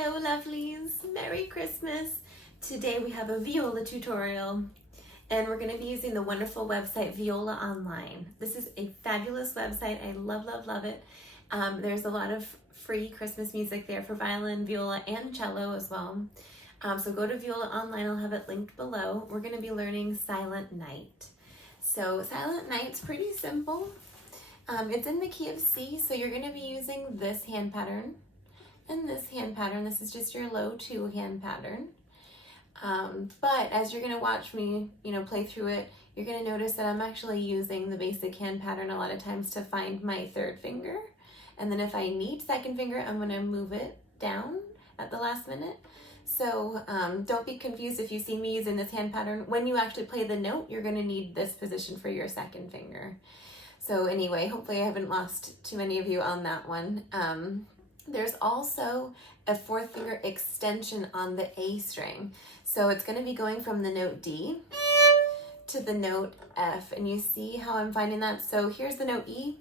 Hello lovelies, Merry Christmas. Today we have a viola tutorial and we're going to be using the wonderful website Viola Online. This is a fabulous website. I love it. There's a lot of free Christmas music there for violin, viola, and cello as well. So go to Viola Online, I'll have it linked below. We're going to be learning Silent Night. So Silent Night's pretty simple. It's in the key of C, so you're going to be using this hand pattern and this hand pattern. This is just your low 2 hand pattern. But as you're going to watch me, play through it, you're going to notice that I'm actually using the basic hand pattern a lot of times to find my 3rd finger. And then if I need 2nd finger, I'm going to move it down at the last minute. So don't be confused if you see me using this hand pattern. When you actually play the note, you're going to need this position for your 2nd finger. So anyway, hopefully I haven't lost too many of you on that one. There's also a 4th finger extension on the A string. So it's going to be going from the note D to the note F. And you see how I'm finding that? So here's the note E.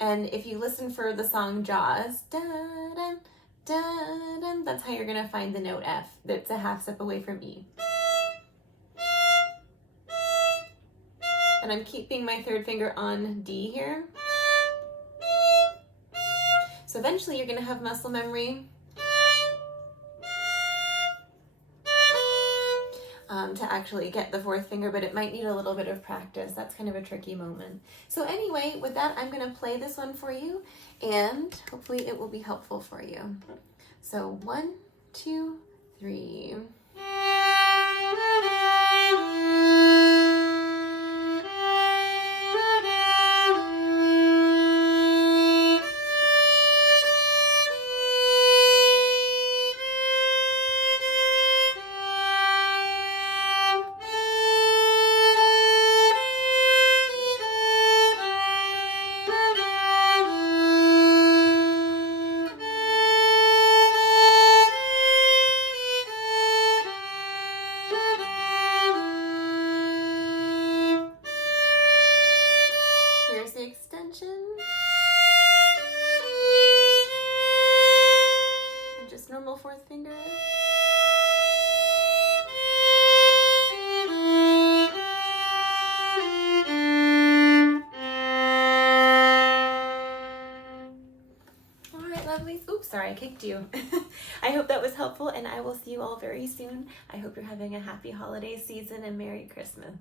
And if you listen for the song Jaws, da-dun, da-dun, that's how you're going to find the note F. That's a 1/2 step away from E. And I'm keeping my 3rd finger on D here. So eventually you're going to have muscle memory to actually get the 4th finger, but it might need a little bit of practice. That's kind of a tricky moment. So anyway, with that, I'm going to play this one for you, and hopefully it will be helpful for you. So 1, 2, 3. Here's the extension. And just normal 4th finger. Alright, lovelies. Oops, sorry, I kicked you. I hope that was helpful, and I will see you all very soon. I hope you're having a happy holiday season and Merry Christmas.